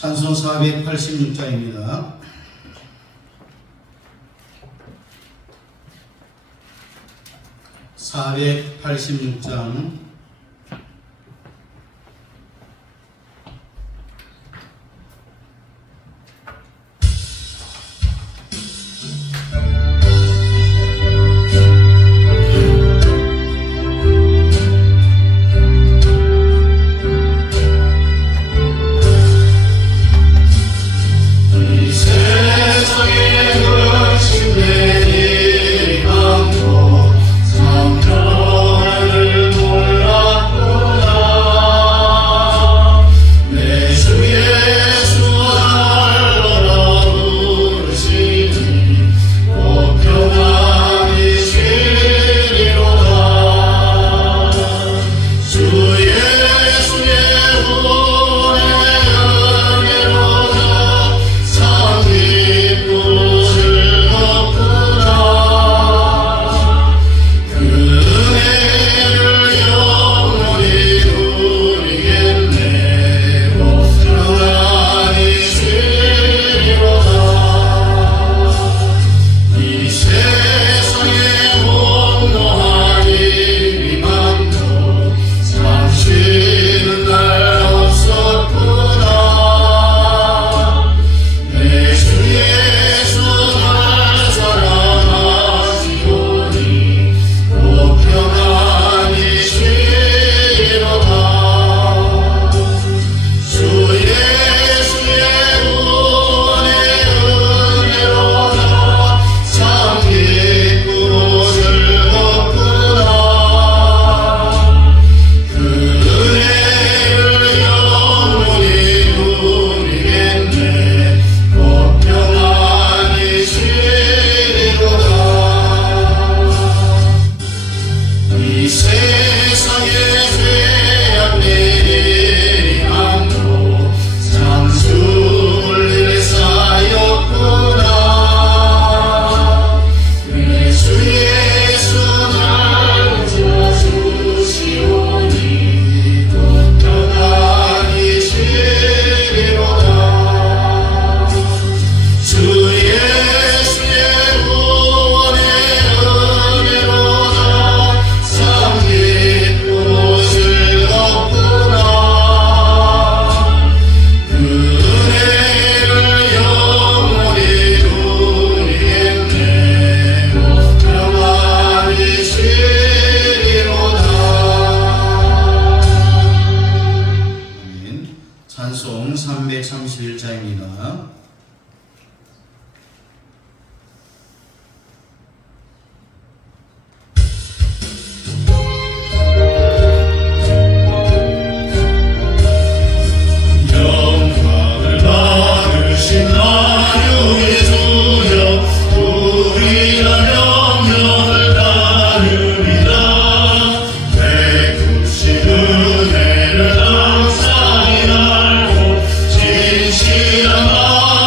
찬송 486장입니다. (486장) 찬송 331장입니다. 진실한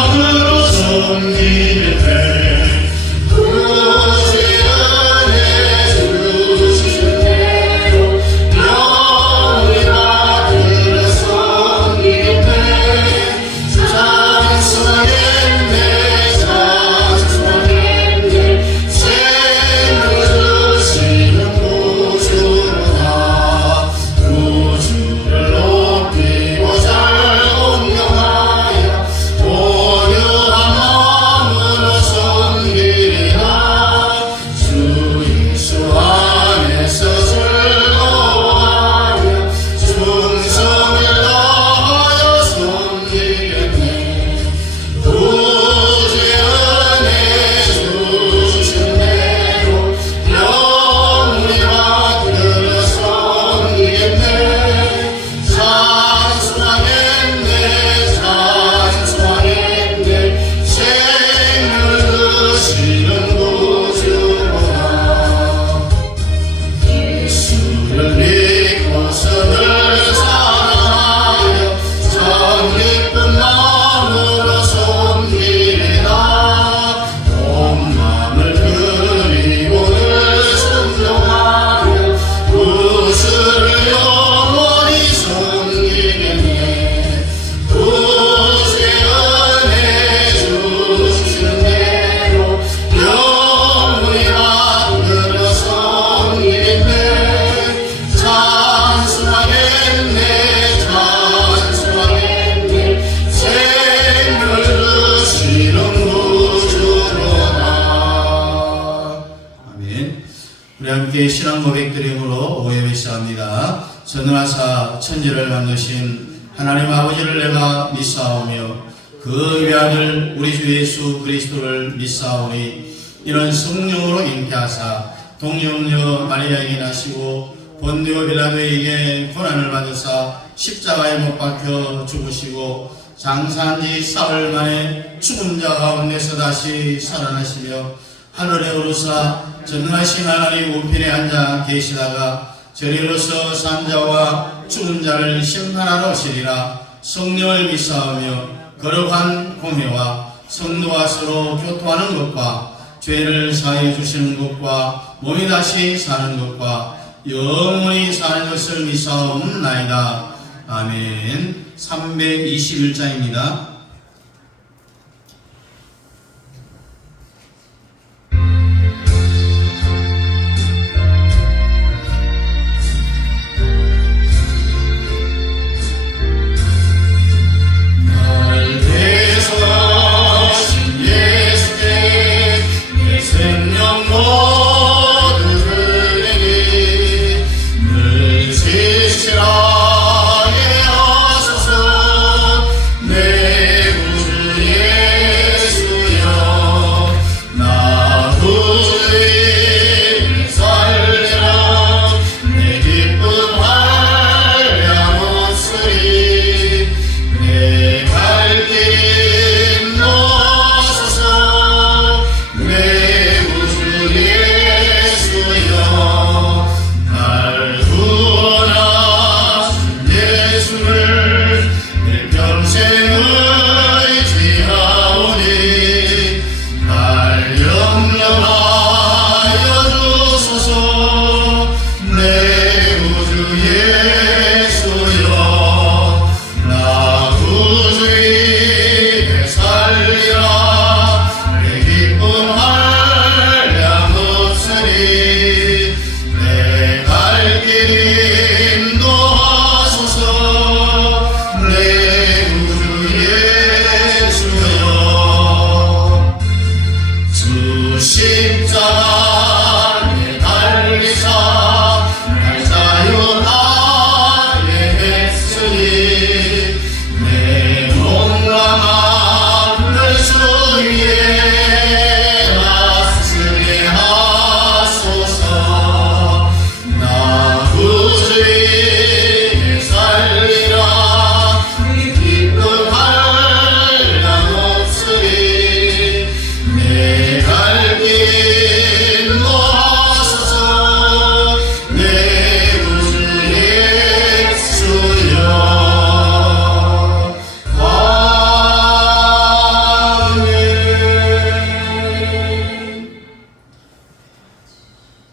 기도합니다. 전능하사 천지를 만드신 하나님 아버지를 내가 믿사오며 그 외아들 우리 주 예수 그리스도를 믿사오니 이는 성령으로 잉태하사 동정녀 마리아에게 나시고 본디오 빌라도에게 고난을 받으사 십자가에 못 박혀 죽으시고 장사한 지 사흘 만에 죽은 자 가운데서 다시 살아나시며 하늘에 오르사 전능하신 하나님 우편에 앉아 계시다가 저리로서 산자와 죽은 자를 심판하러 오시리라. 성령을 믿사오며 거룩한 공회와 성도와 서로 교통하는 것과 죄를 사해 주시는 것과 몸이 다시 사는 것과 영원히 사는 것을 믿사옵나이다. 아멘. 321장입니다.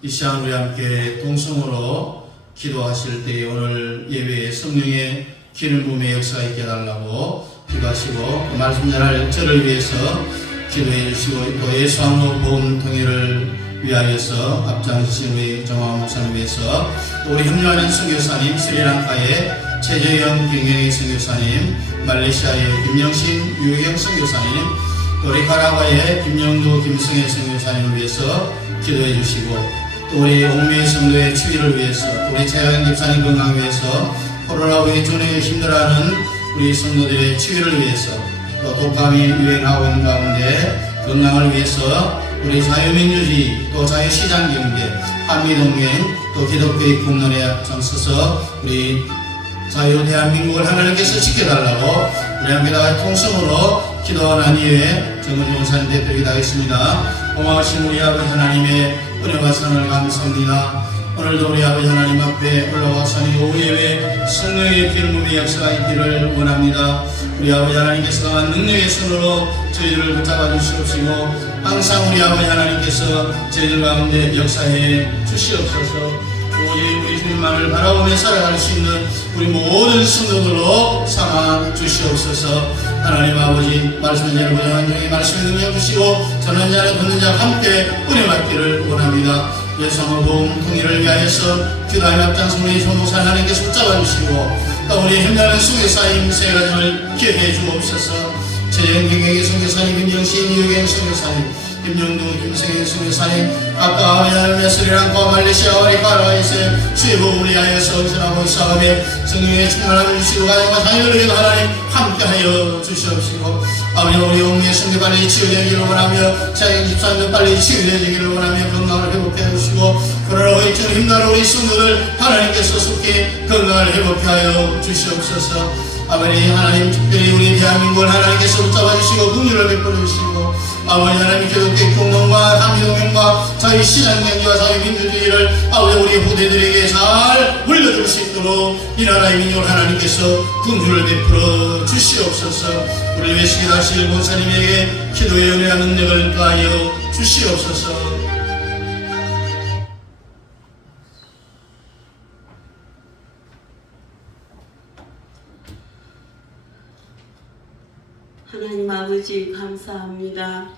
이 시간 우리 함께 동성으로 기도하실 때 오늘 예배에 성령의 기름 부음의 역사가 있게 해달라고 기도하시고 그 말씀 전할 저를 위해서 기도해 주시고 또 예수함으로 복음 통일을 위하여서 앞장서신 우리 정화 목사님 위해서 또 우리 협력하는 선교사님 스리랑카의 최재영 김경희 선교사님 말레이시아의 김영신 유경 선교사님 또 우리 가라과의 김영도 김성애 선교사님을 위해서 기도해 주시고 또 우리 옥매의 성도의 치유를 위해서 우리 최하영 집사님 건강을 위해서 코로나19의 전에 힘들어하는 우리 성도들의 치유를 위해서 또 독감이 유행하고 있는 가운데 건강을 위해서 우리 자유민주주의 또 자유시장경제 한미동맹 또 기독교의 국론에 앞장서서 우리 자유 대한민국을 하나님께서 지켜달라고 우리 함께 다 통성으로 기도한 이후에 정은지 목사님 대표이다 하겠습니다. 고마우신 우리 아버지 하나님의 은혜와 사랑을 감사합니다. 오늘도 우리 아버지 하나님 앞에 올라와서 오후 예배 성령의 기름 부음의 역사가 있기를 원합니다. 우리 아버지 하나님께서 강한 능력의 손으로 저희들을 붙잡아 주시옵시고 항상 우리 아버지 하나님께서 저희들 가운데 역사해 주시옵소서. 오직 우리 주님만을 바라보며 살아갈 수 있는 우리 모든 성도들로 삼아 주시옵소서. 하나님 아버지 말씀을 전하는 원장의 말씀에 능력 주시고 전하는 자를 듣는 자와 함께 은혜 받기를 원합니다. 예수의 복음 통일을 위하여서 기도하며 앞장선 우리 조목사 하나님께서 붙잡아 주시고 또 우리 현장의 수교사님 세 가정을 기억해 주옵소서. 최재형 경경의 선교사님 김영신 유경 선교사님 김용두, 김승희, 승유사님 각각 하나님의 스리랑과 말레이시아, 아프리카라에서 수입을 위하여서 전하고 싸우며 성령의 충만함을 주시고 가정과 자녀들에게 하나님 함께하여 주시옵시고 아버지 우리 영의 성교 빨리 치유되기를 원하며 자연 집사님도 빨리 치유되기를 원하며 건강을 회복해 주시고 그러나 의증 힘나는 우리 성도들 하나님께서 속히 건강을 회복하여 주시옵소서. 아버지 하나님 특별히 우리 대한민국을 하나님께서 붙잡아 주시고 긍휼을 베풀어 주시고 아버지 하나님 기독교 공동과 한미동맹과 자유 시장경제와 자유 민주주의를 아버지 우리 후대들에게 잘 물려줄 수 있도록 이 나라의 민족을 하나님께서 긍휼을 베풀어 주시옵소서. 우리 외식에 다시 목사님에게 기도의 은혜와 능력을 더하여 주시옵소서. 하나님 아버지 감사합니다.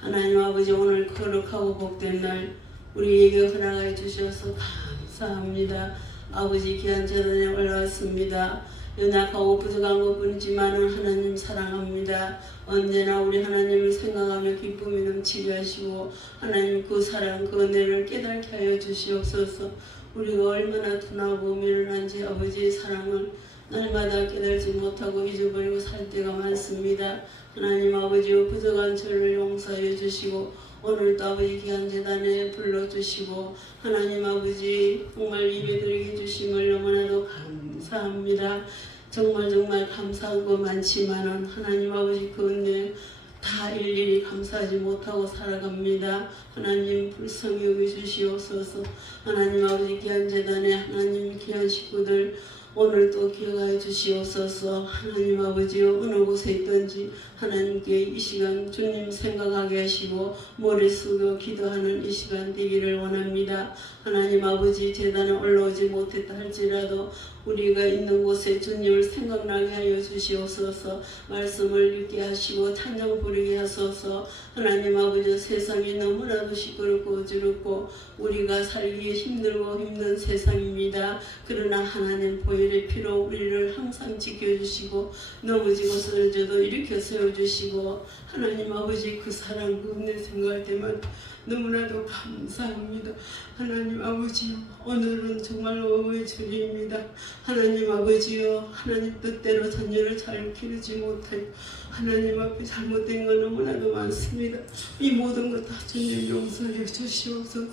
하나님 아버지 오늘 거룩하고 복된 날 우리에게 허락해 주셔서 감사합니다. 아버지 귀한 재단에 올라왔습니다. 연약하고 부족한 것뿐이지만 하나님 사랑합니다. 언제나 우리 하나님을 생각하며 기쁨이 넘치게 하시고 하나님 그 사랑 그 은혜를 깨닫게 하여 주시옵소서. 우리가 얼마나 둔하고 미련한지 아버지의 사랑을 날마다 깨달지 못하고 잊어버리고 살 때가 많습니다. 하나님 아버지여 부족한 저를 용서해 주시고 오늘도 아버지 귀한 재단에 불러주시고 하나님 아버지 정말 예배드리게 주심을 너무나도 감사합니다. 정말 감사한 거 많지만은 하나님 아버지 그 은혜 다 일일이 감사하지 못하고 살아갑니다. 하나님 불쌍히 여겨주시옵소서. 하나님 아버지 귀한 재단에 하나님 귀한 식구들 오늘도 기억하여 주시옵소서. 하나님 아버지여 어느 곳에 있든지 하나님께 이 시간 주님 생각하게 하시고 머리 숙여 기도하는 이 시간 되기를 원합니다. 하나님 아버지 재단에 올라오지 못했다 할지라도 우리가 있는 곳에 주님을 생각나게 하여 주시옵소서. 말씀을 읽게 하시고 찬양 부르게 하소서. 하나님 아버지 세상이 너무나도 시끄럽고 어지럽고 우리가 살기 힘들고 힘든 세상입니다. 그러나 하나님 보혈의 피로 우리를 항상 지켜주시고 넘어지고 쓰러져도 일으켜 세워주시고 하나님 아버지 그 사랑 그 은혜 생각할 때만 너무나도 감사합니다. 하나님 아버지 오늘은 정말 어의 주일입니다. 하나님 아버지여 하나님 뜻대로 자녀를 잘 기르지 못하여 하나님 앞에 잘못된 건 너무나도 많습니다. 이 모든 것 다 주님 용서해 주시옵소서.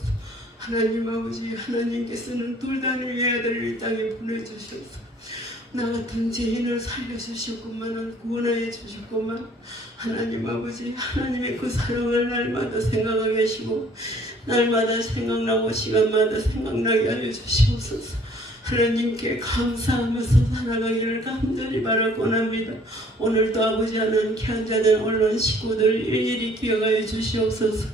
하나님 아버지 하나님께서는 둘다는 외아들을 이 땅에 보내주셔서 나 같은 죄인을 살려주셨구만 구원하여 주셨구만. 하나님 아버지 하나님의 그 사랑을 날마다 생각하게 하시고 날마다 생각나고 시간마다 생각나게 하여 주시옵소서. 하나님께 감사하면서 살아가기를 간절히 바라곤 합니다. 오늘도 아버지 하나님 귀한 자들 언론 식구들 일일이 기억하여 주시옵소서.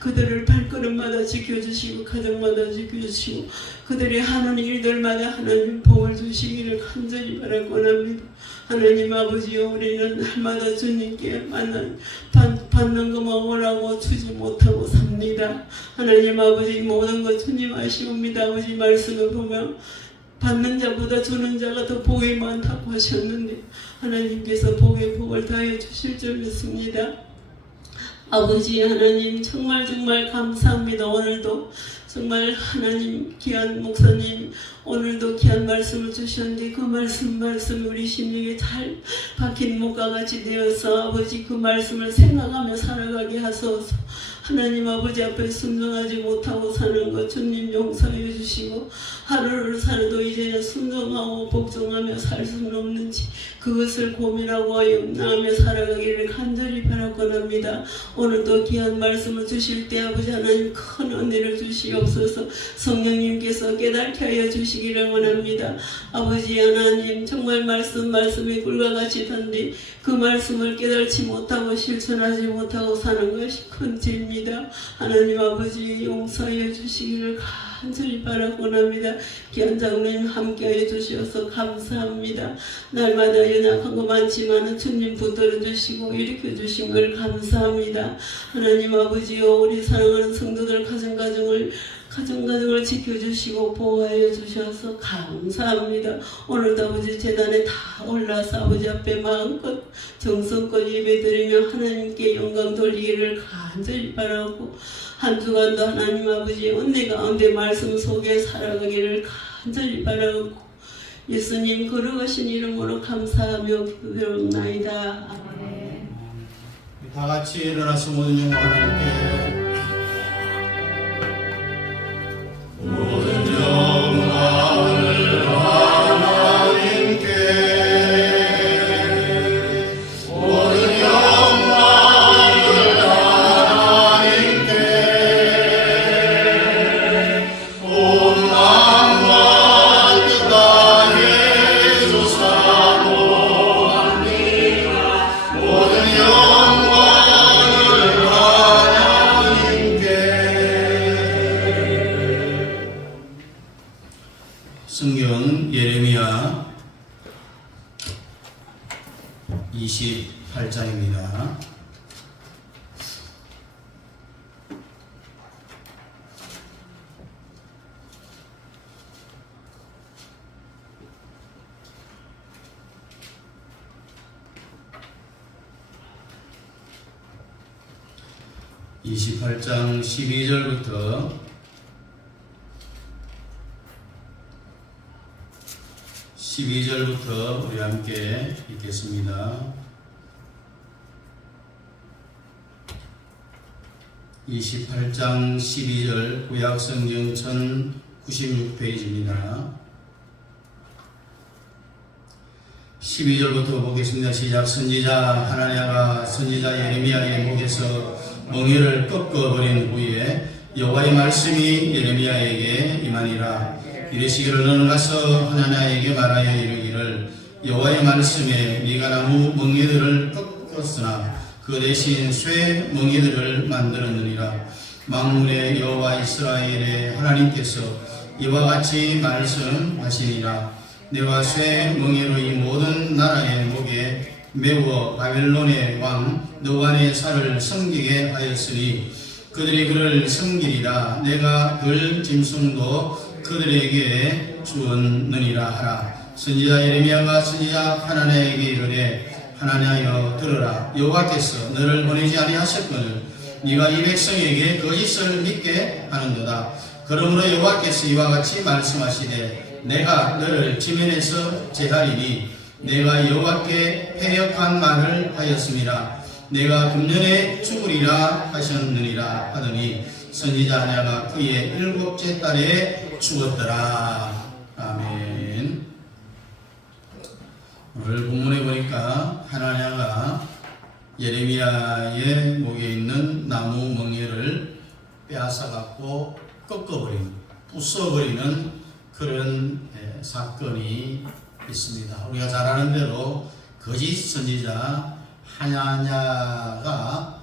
그들을 발걸음마다 지켜주시고 가정마다 지켜주시고 그들이 하는 일들마다 하나님 복을 주시기를 간절히 바라곤 합니다. 하나님 아버지여 우리는 날마다 주님께 받는 것만 원하고 주지 못하고 삽니다. 하나님 아버지 모든 것 주님 아시옵니다. 아버지 말씀을 보면 받는 자보다 주는 자가 더 복이 많다고 하셨는데 하나님께서 복의 복을 다해 주실 줄 믿습니다. 아버지 하나님 정말 감사합니다. 오늘도 정말 하나님 귀한 목사님 오늘도 귀한 말씀을 주셨는데 그 말씀 우리 심령에 잘 박힌 목과 같이 되어서 아버지 그 말씀을 생각하며 살아가게 하소서. 하나님 아버지 앞에 순종하지 못하고 사는 것 주님 용서해 주시고 하루를 살아도 이제는 순종하고 복종하며 살 수는 없는지 그것을 고민하고 염려하며 살아가기를 간절히 바라곤 합니다. 오늘도 귀한 말씀을 주실 때 아버지 하나님 큰 은혜를 주시옵소서. 성령님께서 깨닫게 하여 주시기를 원합니다. 아버지 하나님 정말 말씀이 꿀과 같이 단데 그 말씀을 깨닫지 못하고 실천하지 못하고 사는 것이 큰 죄입니다. 하나님 아버지 용서해 주시기를 간절히 바라곤 합니다. 귀한 장로님 함께해 주셔서 감사합니다. 날마다 연약한 거 많지만 주님 붙들어 주시고 일으켜 주신 걸 감사합니다. 하나님 아버지요 우리 사랑하는 성도들 가정을 가정가정을 지켜주시고 보호하여 주셔서 감사합니다. 오늘도 아버지 재단에 다 올라서 아버지 앞에 마음껏 정성껏 예배드리며 하나님께 영광 돌리기를 간절히 바라고 한 주간도 하나님 아버지 은혜 가운데 말씀 속에 살아가기를 간절히 바라고 예수님 거룩하신 이름으로 감사하며 기도드리옵나이다. 아멘. 다 같이 일어나서 모든 영광 하나님께 모든 영광을 하나님께 모든 영광을 하나님께 온 마음과 뜻 다해 조사모합니다. 모든 영광을 하나님께. 성경 예레미야 28장입니다. (28장) 12절부터 12절부터 우리 함께 읽겠습니다. 28장 12절 구약성경 1096페이지입니다. 12절부터 보겠습니다. 시작. 선지자 하나냐가 선지자 예레미야의 목에서 멍에를 꺾어버린 후에 여호와의 말씀이 예레미야에게 임하니라. 이르시기를 너는 가서 하나냐에게 말하여 이르기를 여호와의 말씀에 네가 나무 멍에들을 꺾었으나 그 대신 쇠 멍에들을 만들었느니라. 만군의 여호와 이스라엘의 하나님께서 이와 같이 말씀하시니라. 내가 쇠 멍에로 이 모든 나라의 목에 메워 바벨론의 왕 느부갓네살을 섬기게 하였으니 그들이 그를 섬기리라. 내가 들 짐승도 그들에게 주었느니라 하라. 선지자 예레미야가 선지자 하나냐에게 이르되 하나냐여 들으라. 여호와께서 너를 보내지 아니하셨거늘 네가 이 백성에게 거짓을 믿게 하는도다. 그러므로 여호와께서 이와 같이 말씀하시되 내가 너를 지면에서 제하리니 내가 여호와께 패역한 말을 하였음이라. 내가 금년에 죽으리라 하셨느니라 하더니 선지자 하나가 그의 7째 달에 죽었더라. 아멘. 오늘 본문에 보니까 하나냐가 예레미야의 목에 있는 나무 멍에를 빼앗아갖고 꺾어버리는, 부숴버리는 그런 사건이 있습니다. 우리가 잘 아는 대로 거짓 선지자 하나냐가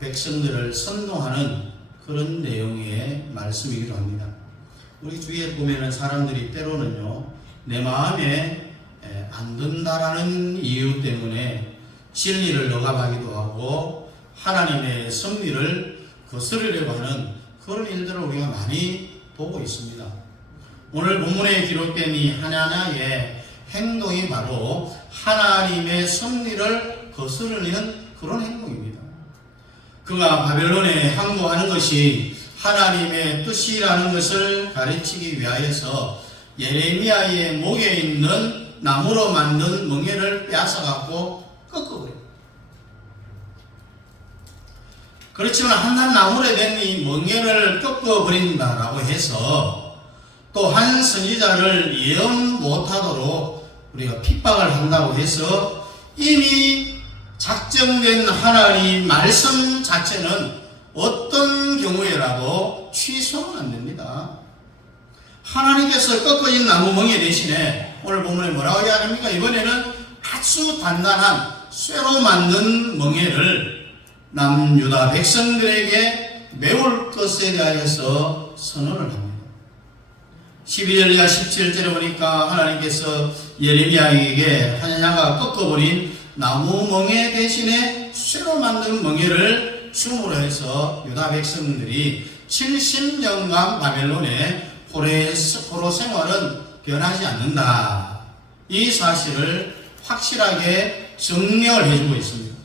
백성들을 선동하는 그런 내용의 말씀이기도 합니다. 우리 주위에 보면은 사람들이 때로는요, 내 마음에 안 든다라는 이유 때문에 진리를 억압하기도 하고 하나님의 섭리를 거스르려고 하는 그런 일들을 우리가 많이 보고 있습니다. 오늘 본문에 기록된 이 하나냐의 행동이 바로 하나님의 섭리를 거스르는 그런 행동입니다. 그가 바벨론에 항복하는 것이 하나님의 뜻이라는 것을 가르치기 위하여서 예레미야의 목에 있는 나무로 만든 멍에를 빼앗아갖고 꺾어버려요. 그렇지만 한 나무로 된 이 멍에를 꺾어버린다라고 해서 또 한 선지자를 예언 못하도록 우리가 핍박을 한다고 해서 이미 작정된 하나님 말씀 자체는 어떤 경우에라도 취소는 안 됩니다. 하나님께서 꺾어진 나무 멍에 대신에 오늘 본문에 뭐라고 이야기합니까? 이번에는 아주 단단한 쇠로 만든 멍에를 남유다 백성들에게 메울 것에 대하여서 선언을 합니다. 12절 이하 17절에 보니까 하나님께서 예레미야에게 하나냐가 꺾어버린 나무 멍에 대신에 쇠로 만든 멍에를 줌으로 해서 유다 백성들이 70년간 바벨론의 포로 생활은 변하지 않는다. 이 사실을 확실하게 증명을 해주고 있습니다.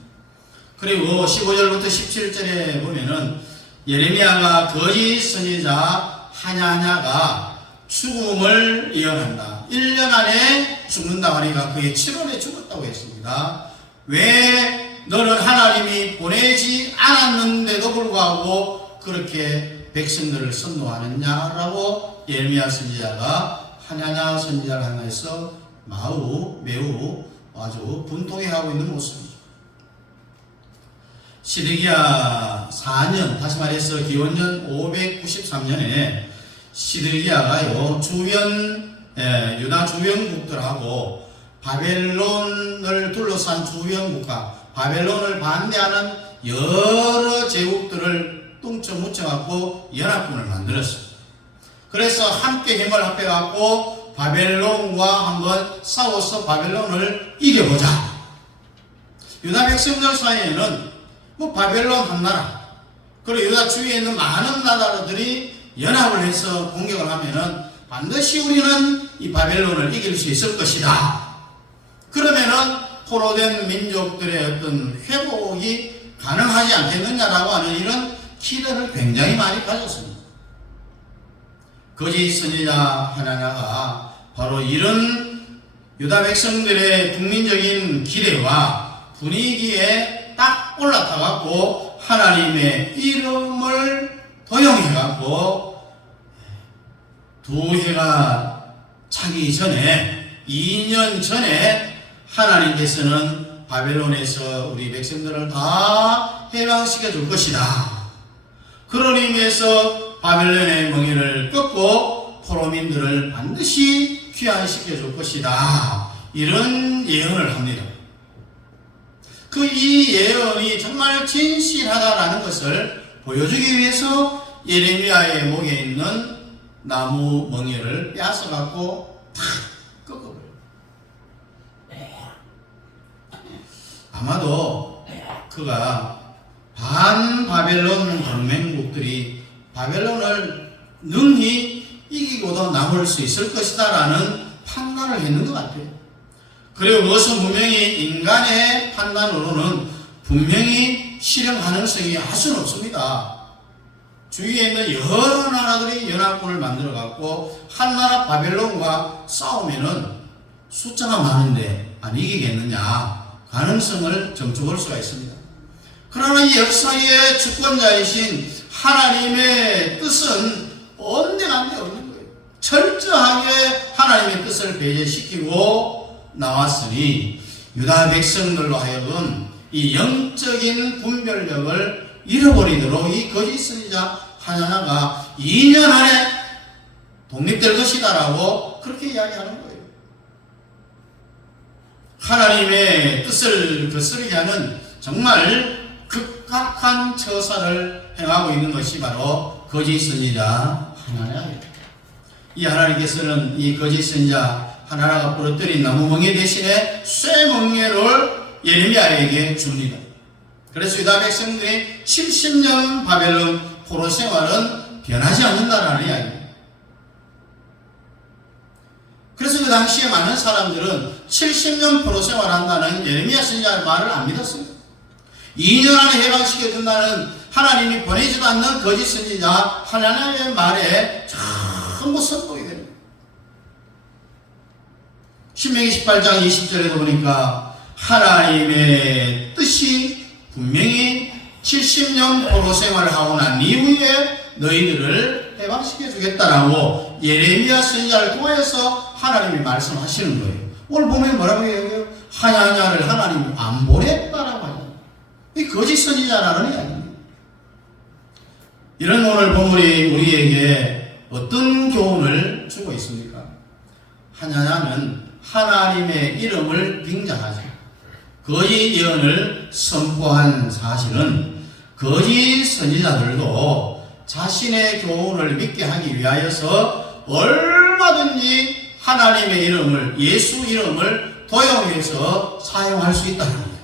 그리고 15절부터 17절에 보면은 예레미야가 거짓 선지자 하냐냐가 죽음을 예언한다. 1년 안에 죽는다 하니까 그의 7월에 죽었다고 했습니다. 왜 너는 하나님이 보내지 않았는데도 불구하고 그렇게 백성들을 선노하느냐라고 예레미야 선지자가 하냐냐 선지자를 향해서 매우 아주 분통해하고 있는 모습이죠. 시드기야 4년, 다시 말해서 기원전 593년에 시드기야가요 주변 유다 주변국들하고 바벨론을 둘러싼 주변국가, 바벨론을 반대하는 여러 제국들을 뚱쳐묻혀갖고 연합군을 만들었어요. 그래서 함께 힘을 합해갖고 바벨론과 한번 싸워서 바벨론을 이겨보자. 유다 백성들 사이에는 바벨론 한 나라, 그리고 유다 주위에 있는 많은 나라들이 연합을 해서 공격을 하면은 반드시 우리는 이 바벨론을 이길 수 있을 것이다. 그러면은 포로된 민족들의 어떤 회복이 가능하지 않겠느냐라고 하는 이런 기대를 굉장히 많이 가졌습니다. 거짓 선지자 하나냐가 바로 이런 유다 백성들의 국민적인 기대와 분위기에 딱 올라타갖고 하나님의 이름을 도용해갖고 두 해가 차기 전에 2년 전에 하나님께서는 바벨론에서 우리 백성들을 다 해방시켜 줄 것이다. 그런 의미에서 바벨론의 멍에를 꺾고 포로민들을 반드시 귀환시켜 줄 것이다. 이런 예언을 합니다. 이 예언이 정말 진실하다라는 것을 보여주기 위해서 예레미야의 목에 있는 나무 멍에를 빼앗아갖고 탁 꺾어버려요. 아마도 그가 반바벨론 동맹국들이 바벨론을 능히 이기고도 남을 수 있을 것이다 라는 판단을 했는 것 같아요. 그리고 그것은 분명히 인간의 판단으로는 분명히 실현 가능성이 아주 높습니다. 주위에 있는 여러 나라들이 연합군을 만들어 갖고 한 나라 바벨론과 싸우면은 숫자가 많은데 안 이기겠느냐 가능성을 점쳐볼 수가 있습니다. 그러나 이 역사의 주권자이신 하나님의 뜻은 언제간데 없는 거예요. 철저하게 하나님의 뜻을 배제시키고 나왔으니 유다 백성들로 하여금 이 영적인 분별력을 잃어버리도록 이 거짓 선지자 하나냐가 2년 안에 독립될 것이다라고 그렇게 이야기하는 거예요. 하나님의 뜻을 거스르게 하는 정말 극악한 처사를 행하고 있는 것이 바로 거짓 선지자 하나냐예요. 이 하나님께서는 이 거짓 선지자 하나냐가 부러뜨린 나무멍에 대신에 쇠멍에를 예레미야에게 줍니다. 그래서 유다 백성들이 70년 바벨론 포로 생활은 변하지 않는다라는 이야기입니다. 그래서 그 당시에 많은 사람들은 70년 포로 생활한다는 예레미야 선지자의 말을 안 믿었습니다. 2년 안에 해방시켜준다는 하나님이 보내지도 않는 거짓 선지자 하나님의 말에 전부 선동이 됩니다. 신명기 18장 20절에도 보니까 하나님의 뜻이 분명히 70년 포로 생활을 하고 난 이후에 너희들을 해방시켜 주겠다라고 예레미야 선지자를 통해서 하나님이 말씀하시는 거예요. 오늘 보면 뭐라고 해요? 하냐냐를 하나님이 안 보냈다라고 하잖아요. 이 거짓 선지자라는 이야기입니다. 이런 오늘 본문이 우리에게 어떤 교훈을 주고 있습니까? 하냐냐는 하나님의 이름을 빙자하죠. 거짓 예언을 선포한 사실은 거짓 선지자들도 자신의 교훈을 믿게 하기 위하여서 얼마든지 하나님의 이름을, 예수 이름을 도용해서 사용할 수 있다는 거예요.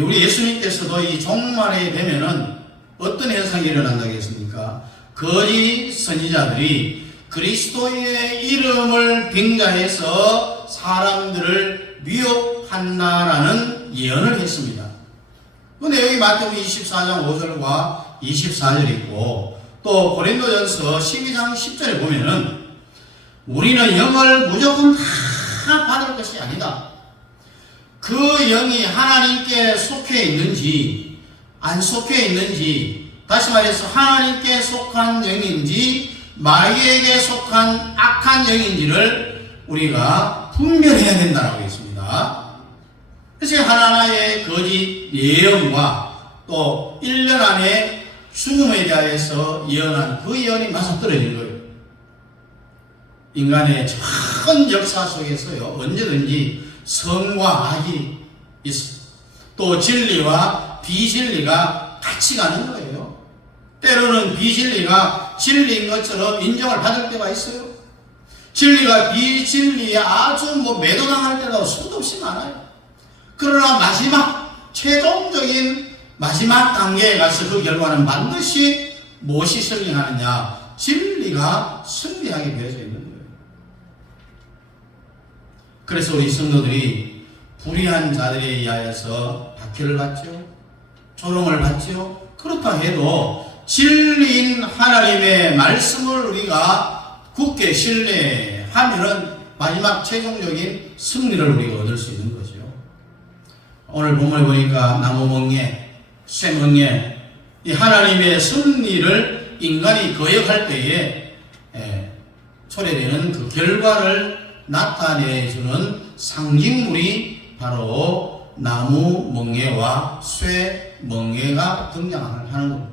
우리 예수님께서도 이 종말에 되면은 어떤 현상이 일어난다겠습니까? 거짓 선지자들이 그리스도의 이름을 빙자해서 사람들을 미혹한다라는 예언을 했습니다. 근데 여기 마태복음 24장 5절과 24절이 있고 또 고린도전서 12장 10절에 보면은 우리는 영을 무조건 다 받을 것이 아니다. 그 영이 하나님께 속해 있는지 안 속해 있는지, 다시 말해서 하나님께 속한 영인지 마귀에게 속한 악한 영인지를 우리가 분별해야 된다고 했습니다. 그래서 하나하나의 거짓 예언과 또 1년 안에 죽음에 대하여서 예언한 그 예언이 맞아떨어지는 거예요. 인간의 전 역사 속에서요, 언제든지 선과 악이 있어. 또 진리와 비진리가 같이 가는 거예요. 때로는 비진리가 진리인 것처럼 인정을 받을 때가 있어요. 진리가 비진리에 아주 매도당할 때가 수도 없이 많아요. 그러나 마지막 최종적인 마지막 단계에 가서 그 결과는 반드시 무엇이 승리하느냐? 진리가 승리하게 되어져 있는 거예요. 그래서 우리 성도들이 불의한 자들에 의하여서 박해를 받죠. 조롱을 받죠. 그렇다 해도 진리인 하나님의 말씀을 우리가 굳게 신뢰하면은 마지막 최종적인 승리를 우리가 얻을 수 있는 거죠. 오늘 본문에 보니까 나무멍에, 쇠멍에, 이 하나님의 승리를 인간이 거역할 때에 초래되는 그 결과를 나타내주는 상징물이 바로 나무 멍에와 쇠 멍에가 등장하는 겁니다.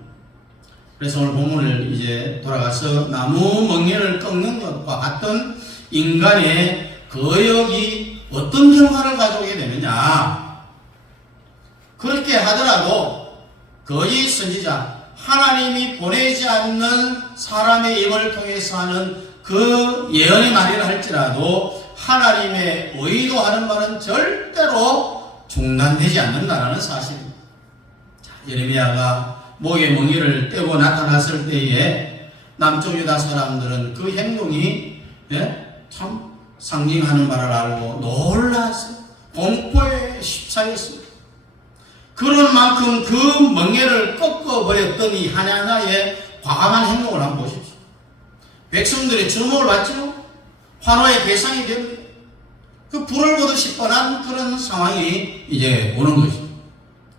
그래서 오늘 본문을 이제 돌아가서 나무 멍에를 꺾는 것과 같은 인간의 거역이 어떤 결과를 가져오게 되느냐. 그렇게 하더라도 거짓 선지자, 하나님이 보내지 않는 사람의 입을 통해서 하는 그 예언의 말이라 할지라도 하나님의 의도하는 말은 절대로 중단되지 않는다는 사실입니다. 예레미야가 목에 멍에를 떼고 나타났을 때에 남쪽 유다 사람들은 그 행동이 참 상징하는 바를 알고 놀라서 공포에 휩싸였습니다. 그런 만큼 그 멍에를 꺾어버렸던 이 하나하나의 과감한 행동을 한번 보십시오. 백성들의 주목을 받죠. 환호의 대상이 됩니다. 그 불을 보듯이 뻔한 그런 상황이 이제 오는 것이죠.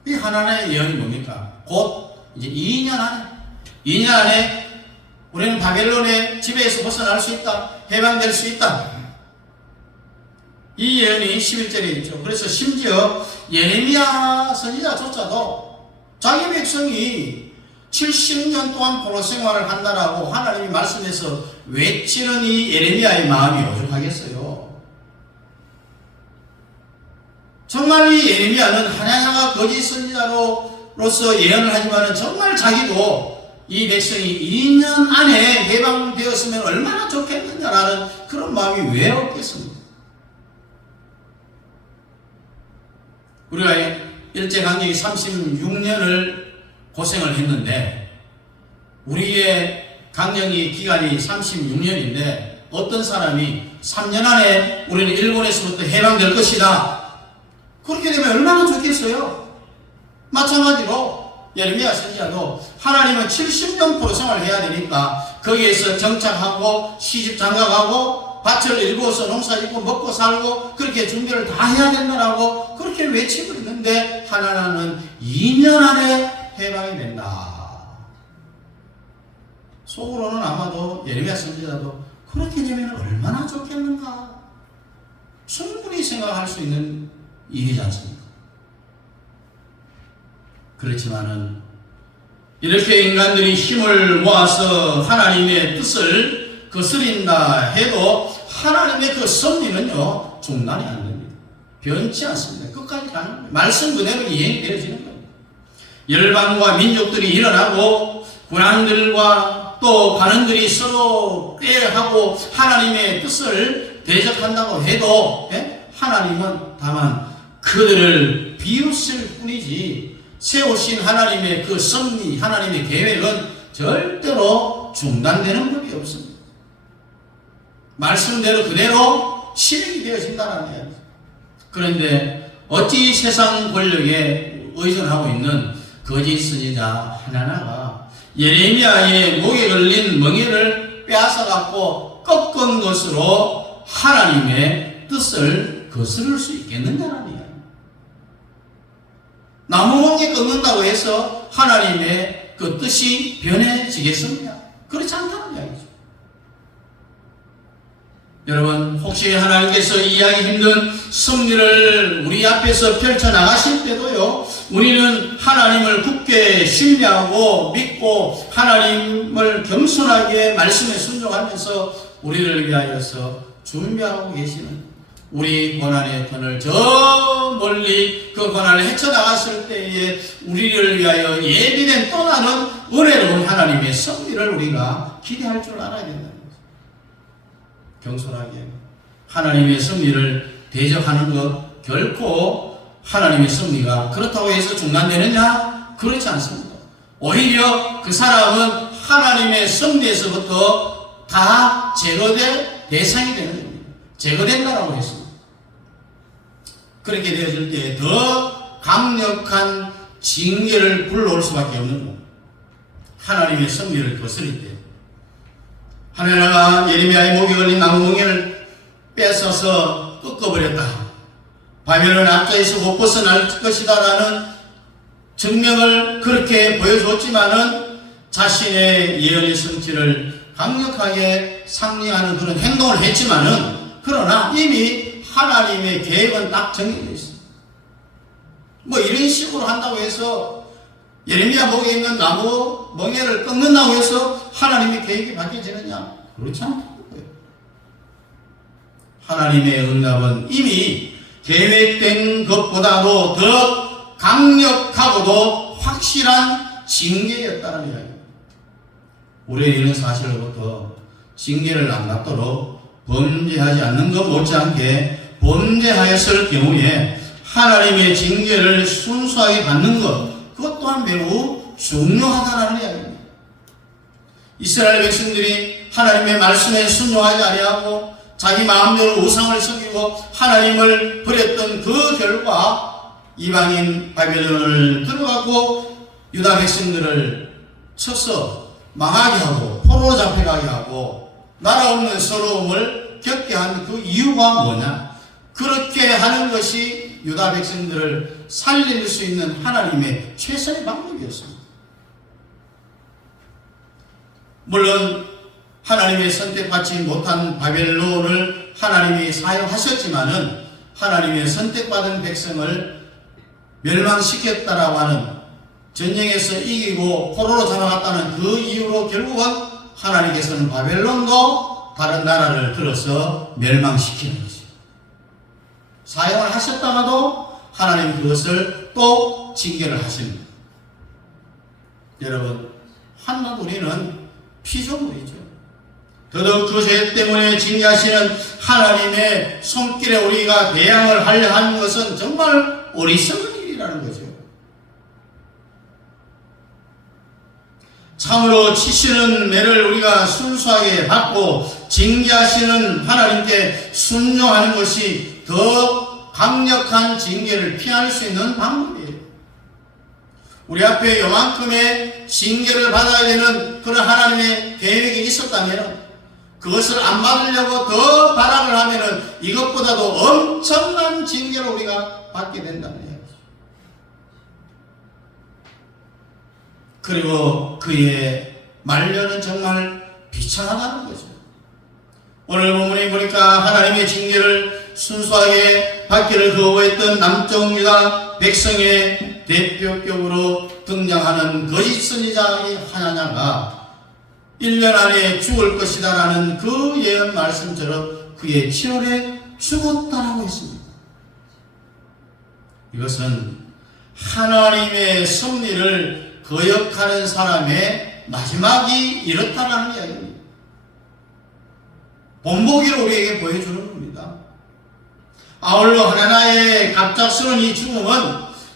이 하나님의 예언이 뭡니까? 곧 이제 2년 안에 우리는 바벨론의 지배에서 벗어날 수 있다. 해방될 수 있다. 이 예언이 11절에 있죠. 그래서 심지어 예레미야 선지자조차도 자기 백성이 70년 동안 포로 생활을 한다라고 하나님이 말씀해서 외치는 이 예레미야의 마음이 오죽하겠어요. 정말 이 예레미야는 하나님과 거짓 선지자로서 예언을 하지만 정말 자기도 이 백성이 2년 안에 해방되었으면 얼마나 좋겠느냐라는 그런 마음이 왜 없겠습니까? 우리가 일제강점기 36년을 고생을 했는데 우리의 강점기 기간이 36년인데 어떤 사람이 3년 안에 우리는 일본에서부터 해방될 것이다. 그렇게 되면 얼마나 좋겠어요? 마찬가지로 예레미야 선지자도 하나님은 70년 포로 생활을 해야 되니까 거기에서 정착하고 시집 장가가고 밭을 일구어서 농사짓고 먹고 살고 그렇게 준비를 다 해야 된다라고 그렇게 외치고 있는데 하나님은 2년 안에 해방이 된다. 속으로는 아마도 예레미야 선지자도 그렇게 되면 얼마나 좋겠는가 충분히 생각할 수 있는 일이지 않습니까? 그렇지만은 이렇게 인간들이 힘을 모아서 하나님의 뜻을 거스린다 해도 하나님의 그 섭리는요 중단이 안 됩니다. 변치 않습니다. 끝까지 가는 거예요. 말씀 그대로 이행이 되어지는 거예요. 열방과 민족들이 일어나고 군왕들과 또 관원들이 서로 꾀하고 하나님의 뜻을 대적한다고 해도 하나님은 다만 그들을 비웃을 뿐이지 세우신 하나님의 그 섭리, 하나님의 계획은 절대로 중단되는 법이 없습니다. 말씀대로 그대로 실행이 되어진다는 이야기죠. 그런데 어찌 세상 권력에 의존하고 있는 거짓 선지자 하나하나가 예레미야의 목에 걸린 멍에를 빼앗아갖고 꺾은 것으로 하나님의 뜻을 거스를 수 있겠느냐는 이야기입니다. 나무 멍에 꺾는다고 해서 하나님의 그 뜻이 변해지겠습니까? 그렇지 않다는 이야기죠. 여러분, 혹시 하나님께서 이해하기 힘든 섭리를 우리 앞에서 펼쳐나가실 때도요, 우리는 하나님을 굳게 신뢰하고 믿고 하나님을 겸손하게 말씀에 순종하면서 우리를 위하여서 준비하고 계시는 우리 고난의 터널 저 멀리 그 고난을 헤쳐나갔을 때에 우리를 위하여 예비된 또 다른 은혜로운 하나님의 섭리를 우리가 기대할 줄 알아야 된다는 거죠. 겸손하게 하나님의 섭리를 대적하는 것 결코 하나님의 섭리가 그렇다고 해서 중단되느냐? 그렇지 않습니다. 오히려 그 사람은 하나님의 섭리에서부터 다 제거될 대상이 되는 겁니다. 제거된다라고 했습니다. 그렇게 되어질 때 더 강력한 징계를 불러올 수밖에 없는 겁니다. 하나님의 섭리를 거스릴 때 하나님가 예레미야의 목에 걸린 나무 멍에를 뺏어서 꺾어버렸다. 바벨론 앞자에서 못 벗어날 것이다라는 증명을 그렇게 보여줬지만은 자신의 예언의 성취를 강력하게 상징하는 그런 행동을 했지만은 그러나 이미 하나님의 계획은 딱 정해져 있습니다. 뭐 이런 식으로 한다고 해서 예레미야 목에 있는 나무 멍에를 꺾는다고 해서 하나님의 계획이 바뀌어지느냐? 그렇지 않다는 거예요. 하나님의 응답은 이미 계획된 것보다도 더 강력하고도 확실한 징계였다는 이야기입니다. 우리는 이런 사실로부터 징계를 안 받도록 범죄하지 않는 것 못지않게 범죄하였을 경우에 하나님의 징계를 순수하게 받는 것, 그것 또한 매우 중요하다는 이야기입니다. 이스라엘 백성들이 하나님의 말씀에 순종하지 아니하고 자기 마음대로 우상을 섬기고 하나님을 버렸던 그 결과 이방인 바벨론을 들어가고 유다 백성들을 쳐서 망하게 하고 포로로 잡혀가게 하고 나라 없는 서러움을 겪게 한 그 이유가 뭐냐? 그렇게 하는 것이 유다 백성들을 살릴 수 있는 하나님의 최선의 방법이었습니다. 물론 하나님의 선택받지 못한 바벨론을 하나님이 사용하셨지만은 하나님의 선택받은 백성을 멸망시켰다라고 하는 전쟁에서 이기고 포로로 잡아갔다는 그 이유로 결국은 하나님께서는 바벨론도 다른 나라를 들어서 멸망시키는 것이죠. 사용을 하셨다가도 하나님 그것을 또 징계를 하십니다. 여러분, 한낱 우리는 피조물이죠. 더더욱 그 죄 때문에 징계하시는 하나님의 손길에 우리가 대항을 하려 하는 것은 정말 어리석은 일이라는 거죠. 참으로 치시는 매를 우리가 순수하게 받고 징계하시는 하나님께 순종하는 것이 더 강력한 징계를 피할 수 있는 방법이에요. 우리 앞에 요만큼의 징계를 받아야 되는 그런 하나님의 계획이 있었다면 그것을 안 받으려고 더 발악을 하면 이것보다도 엄청난 징계를 우리가 받게 된다는 이야기죠. 그리고 그의 말년은 정말 비참하다는 거죠. 오늘 본문에 보니까 하나님의 징계를 순수하게 받기를 거부했던 남쪽 유다 백성의 대표격으로 등장하는 거짓 선지자의 하나냐가 1년 안에 죽을 것이다 라는 그 예언 말씀처럼 그의 7월에 죽었다라고 했습니다. 이것은 하나님의 섭리를 거역하는 사람의 마지막이 이렇다라는 이야기입니다. 본보기를 우리에게 보여주는 겁니다. 아울러 하나나의 갑작스러운 이 죽음은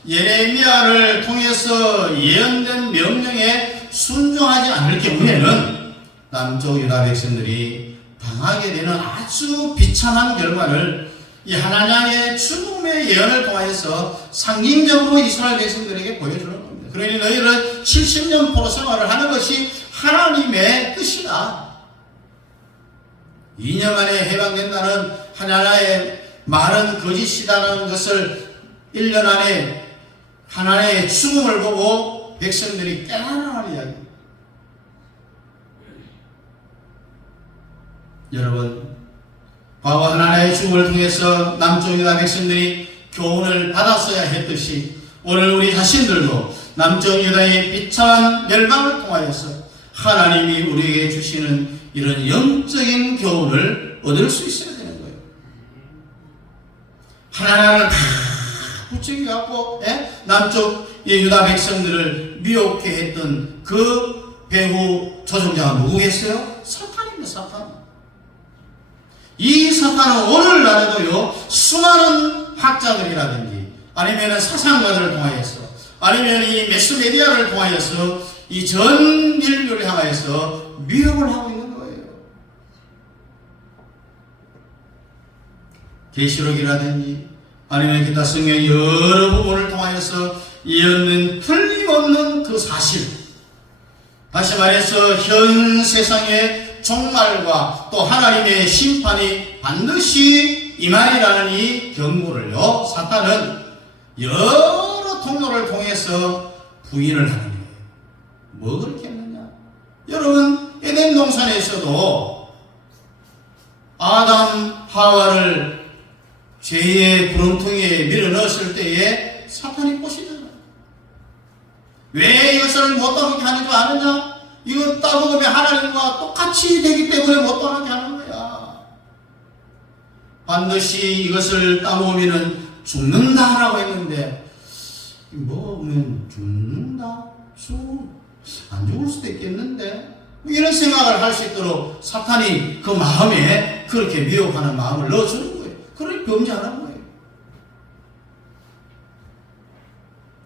예레미야를 통해서 예언된 명령에 순종하지 않을 경우에는 남쪽 유다 백성들이 당하게 되는 아주 비참한 결과를 이 하나님의 죽음의 예언을 통하여서 상징적으로 이스라엘 백성들에게 보여주는 겁니다. 그러니 너희는 70년 포로 생활을 하는 것이 하나님의 뜻이다. 2년 안에 해방된다는 하나님의 말은 거짓이다는 것을 1년 안에 하나님의 죽음을 보고 백성들이 깨달아라는 이야기입니다. 여러분, 과거 하나님의 죽음을 통해서 남쪽 유다 백성들이 교훈을 받았어야 했듯이 오늘 우리 자신들도 남쪽 유다의 비참한 멸망을 통하여서 하나님이 우리에게 주시는 이런 영적인 교훈을 얻을 수 있어야 되는 거예요. 하나님을 다 부추겨갖고 남쪽 유다 백성들을 미혹해 했던 그 배후 조종자가 누구겠어요? 사탄입니다. 사탄. 이 사탄은 오늘날에도요, 수많은 학자들이라든지 아니면 사상가들을 통하여서 아니면 이 매스메디아를 통하여서 이 전 인류를 향하여서 미혹을 하고 있는 거예요. 계시록이라든지 아니면 기타 성경 여러 부분을 통하여서 예언된 틀림없는 그 사실, 다시 말해서 현 세상의 종말과 또 하나님의 심판이 반드시 임하리라는 이 경고를요, 사탄은 여러 통로를 통해서 부인을 하는 거예요. 뭐 그렇게 했느냐? 여러분, 에덴 동산에서도 아담 하와를 죄의 구렁텅이에 밀어넣었을 때에 사탄이 꼬시잖아요. 왜 이것을 못 따먹게 하는 줄 아느냐? 이거 따먹으면 하나님과 똑같이 되기 때문에 못 따먹게 하는 거야. 반드시 이것을 따먹으면 죽는다라고 했는데, 먹으면 죽는다? 안 죽을 수도 있겠는데? 이런 생각을 할 수 있도록 사탄이 그 마음에 그렇게 미혹하는 마음을 넣어주는 거예요. 그러니 범죄하는 거예요.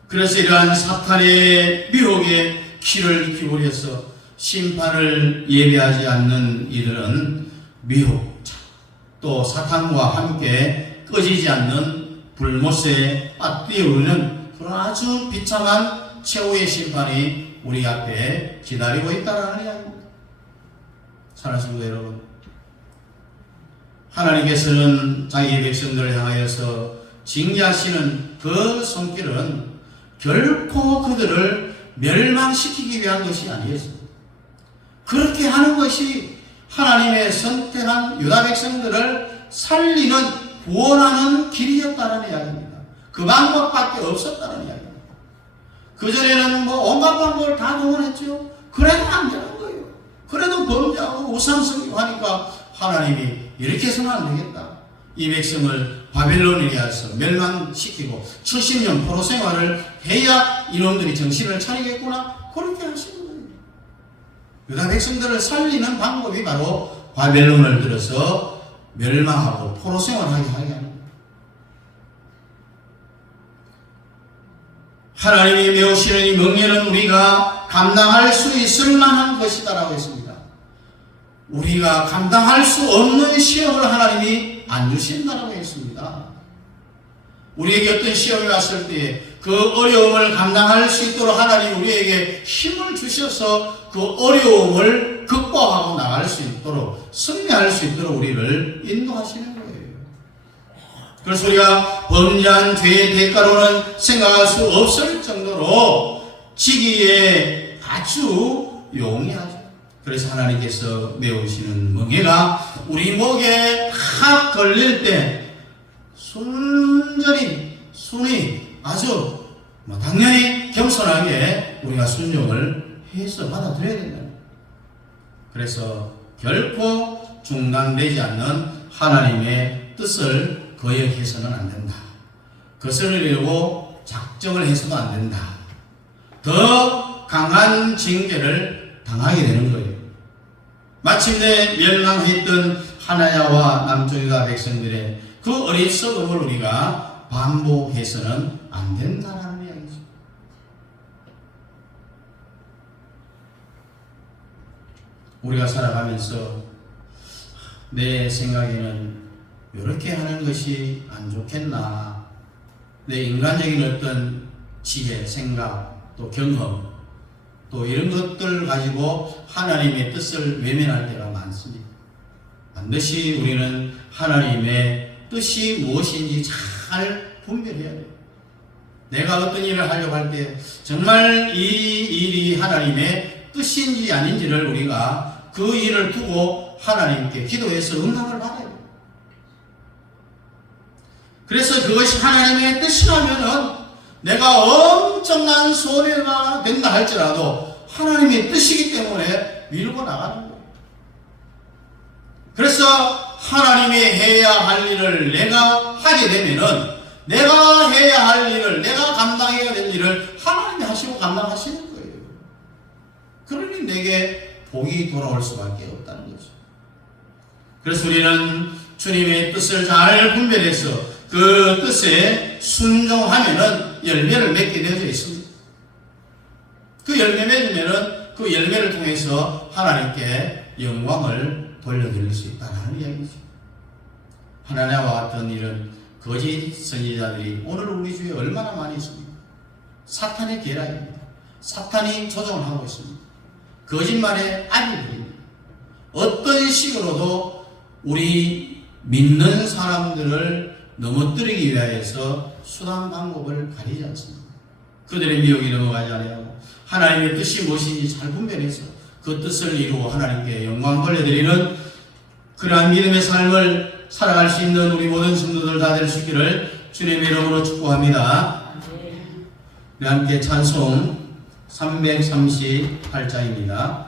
그래서 이러한 사탄의 미혹에 귀를 기울여서 심판을 예비하지 않는 이들은 미혹자, 또 사탄과 함께 꺼지지 않는 불못에 빠뜨리는 그런 아주 비참한 최후의 심판이 우리 앞에 기다리고 있다는 이야기입니다. 사랑하는 성도 여러분, 하나님께서는 자기 백성들을 향하여서 징계하시는 그 손길은 결코 그들을 멸망시키기 위한 것이 아니었습니다. 그렇게 하는 것이 하나님의 선택한 유다 백성들을 살리는 구원하는 길이었다는 이야기입니다. 그 방법밖에 없었다는 이야기입니다. 그전에는 온갖 방법을 다 동원했죠. 그래도 안 되는 거예요. 그래도 범죄하고 우상숭배하고 하니까 하나님이 이렇게 해서는 안 되겠다. 이 백성을 바벨론에 가서 멸망시키고 70년 포로 생활을 해야 이놈들이 정신을 차리겠구나. 그렇게 하시는 거예요. 유다 백성들을 살리는 방법이 바로 바벨론을 들어서 멸망하고 포로 생활하게 하게 하는 거예요. 하나님이 메우시는 이 명예는 우리가 감당할 수 있을 만한 것이다라고 했습니다. 우리가 감당할 수 없는 시험을 하나님이 안 주신다라고 했습니다. 우리에게 어떤 시험이 왔을 때 그 어려움을 감당할 수 있도록 하나님 우리에게 힘을 주셔서 그 어려움을 극복하고 나갈 수 있도록, 승리할 수 있도록 우리를 인도하시는 거예요. 그래서 우리가 범죄한 죄의 대가로는 생각할 수 없을 정도로 지기에 아주 용이하죠. 그래서 하나님께서 메우시는 멍에가 우리 목에 탁 걸릴 때 순전히 순히 아주 당연히 겸손하게 우리가 순종을 해서 받아들여야 된다. 그래서 결코 중단되지 않는 하나님의 뜻을 거역해서는 안 된다. 거스르려고 작정을 해서도 안 된다. 더 강한 징계를 당하게 되는 거예요. 마침내 멸망했던 하나야와 남쪽 유다 백성들의 그 어리석음을 우리가 반복해서는 안 된다는 이야기죠. 우리가 살아가면서 내 생각에는 이렇게 하는 것이 안 좋겠나, 내 인간적인 어떤 지혜, 생각, 또 경험, 또 이런 것들 가지고 하나님의 뜻을 외면할 때가 많습니다. 반드시 우리는 하나님의 뜻이 무엇인지 잘 분별해야 돼요. 내가 어떤 일을 하려고 할 때 정말 이 일이 하나님의 뜻인지 아닌지를 우리가 그 일을 두고 하나님께 기도해서 응답을 받아야 돼요. 그래서 그것이 하나님의 뜻이라면은 내가 엄청난 손해가 된다 할지라도 하나님의 뜻이기 때문에 밀고 나가는 거예요. 그래서 하나님이 해야 할 일을 내가 하게 되면은 내가 해야 할 일을, 내가 감당해야 될 일을 하나님이 하시고 감당하시는 거예요. 그러니 내게 복이 돌아올 수밖에 없다는 거죠. 그래서 우리는 주님의 뜻을 잘 분별해서 그 뜻에 순종하면은 열매를 맺게 되어져 있습니다. 그 열매 맺으면은 그 열매를 통해서 하나님께 영광을 돌려드릴 수 있다는 이야기죠. 하나님과 같은 이런 거짓 선지자들이 오늘 우리 주위에 얼마나 많이 있습니까? 사탄의 계략입니다. 사탄이 조종을 하고 있습니다. 거짓말의 아비들입니다. 어떤 식으로도 우리 믿는 사람들을 넘어뜨리기 위하여서 수단 방법을 가리지 않습니다. 그들의 미혹이 넘어가지 않아요. 하나님의 뜻이 무엇인지 잘 분별해서 그 뜻을 이루어 하나님께 영광 돌려드리는 그러한 믿음의 삶을 살아갈 수 있는 우리 모든 성도들 다 될 수 있기를 주님의 이름으로 축복합니다. 우리 함께 찬송 338장입니다.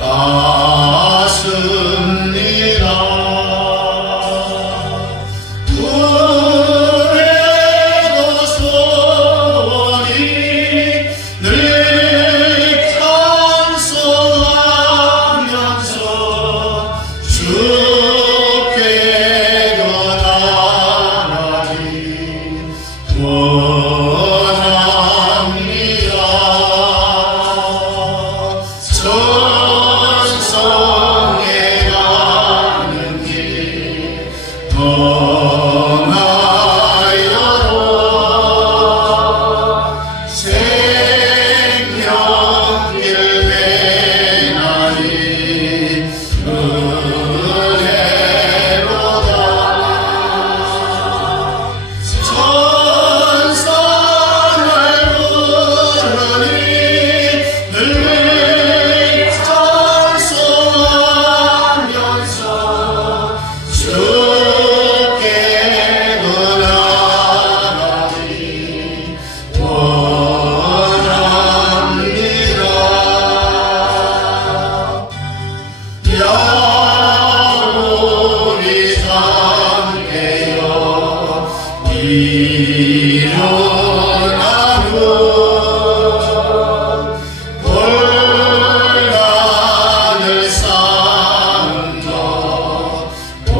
가슴 야곱이 잠깨어 일어나면 볼가를 쌓으며 돈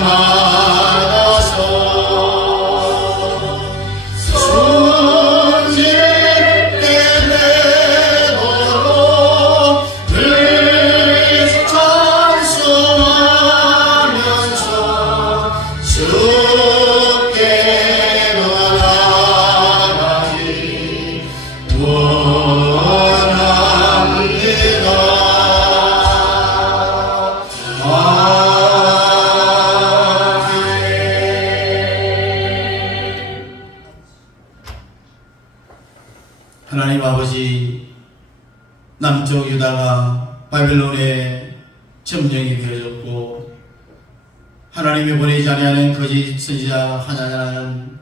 받아서 손질 때 되도록 늘 찬송하면서 주께 나가기 원합니다. 하나님 아버지, 남쪽 유다가 바빌론의 점령이 되어졌고 하나님이 보내지 아니하는 거짓 선지자 하나냐는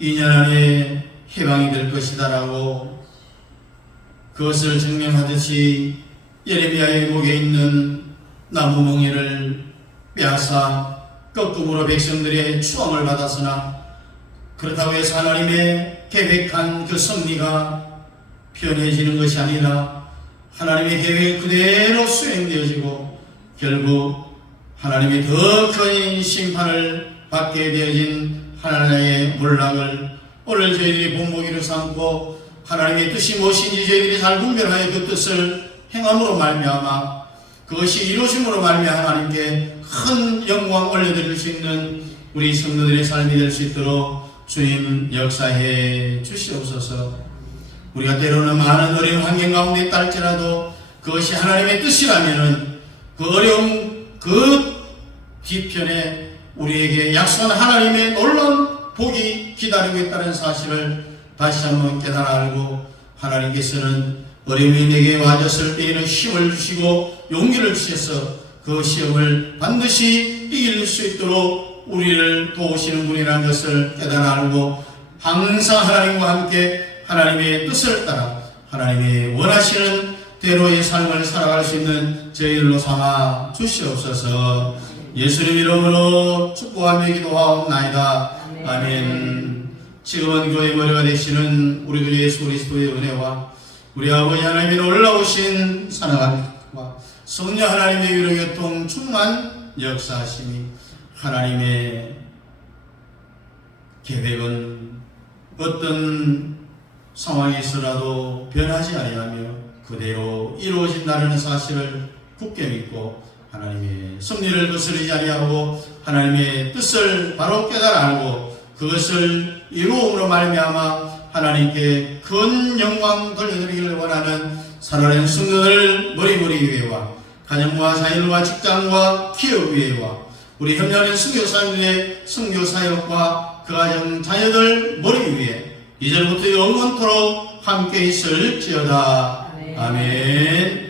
2년 안에 해방이 될 것이다라고 그것을 증명하듯이 예레미야의 목에 있는 나무 멍에를 빼앗아 꺾음으로 백성들의 추앙을 받았으나 그렇다고 해서 하나님의 계획한 그 승리가 편해지는 것이 아니라 하나님의 계획 그대로 수행되어지고 결국 하나님이 더 큰 심판을 받게 되어진 하나님의 몰락을 오늘 저희들이 본보기로 삼고 하나님의 뜻이 무엇인지 저희들이 잘 분별하여 그 뜻을 행함으로 말미암아 그것이 이루어짐으로 말미암아 하나님께 큰 영광 올려드릴 수 있는 우리 성도들의 삶이 될 수 있도록 주님 역사해 주시옵소서. 우리가 때로는 많은 어려운 환경 가운데 있다 할지라도 그것이 하나님의 뜻이라면은 그 어려움 그 뒤편에 우리에게 약속한 하나님의 놀라운 복이 기다리고 있다는 사실을 다시 한번 깨달아 알고 하나님께서는 어려움이 내게 와졌을 때에는 힘을 주시고 용기를 주셔서 그 시험을 반드시 이길 수 있도록 우리를 도우시는 분이라는 것을 깨달아 알고 항상 하나님과 함께 하나님의 뜻을 따라 하나님이 원하시는 대로의 삶을 살아갈 수 있는 저희들로 삼아 주시옵소서. 예수님 이름으로 축복하며 기도하옵나이다. 아멘. 지금은 교회 머리가 되시는 우리 주 예수 그리스도의 은혜와 우리 아버지 하나님의 놀라우신 사랑과 성령 하나님의 위로 교통 충만 역사하심이 하나님의 계획은 어떤 상황에서라도 변하지 아니하며 그대로 이루어진다는 사실을 굳게 믿고 하나님의 섭리를 거스르지 아니하고 하나님의 뜻을 바로 깨달아 알고 그것을 이루음으로 말미암아 하나님께 큰 영광 돌려드리기를 원하는 살아낸 성도들 머리머리 위에와 가정과 자녀과 직장과 기업 위에와 우리 협력하는 선교사님의 선교사역과 그 가정 자녀들 머리 위에 이제부터 영원토록 함께 있을지어다. 아멘.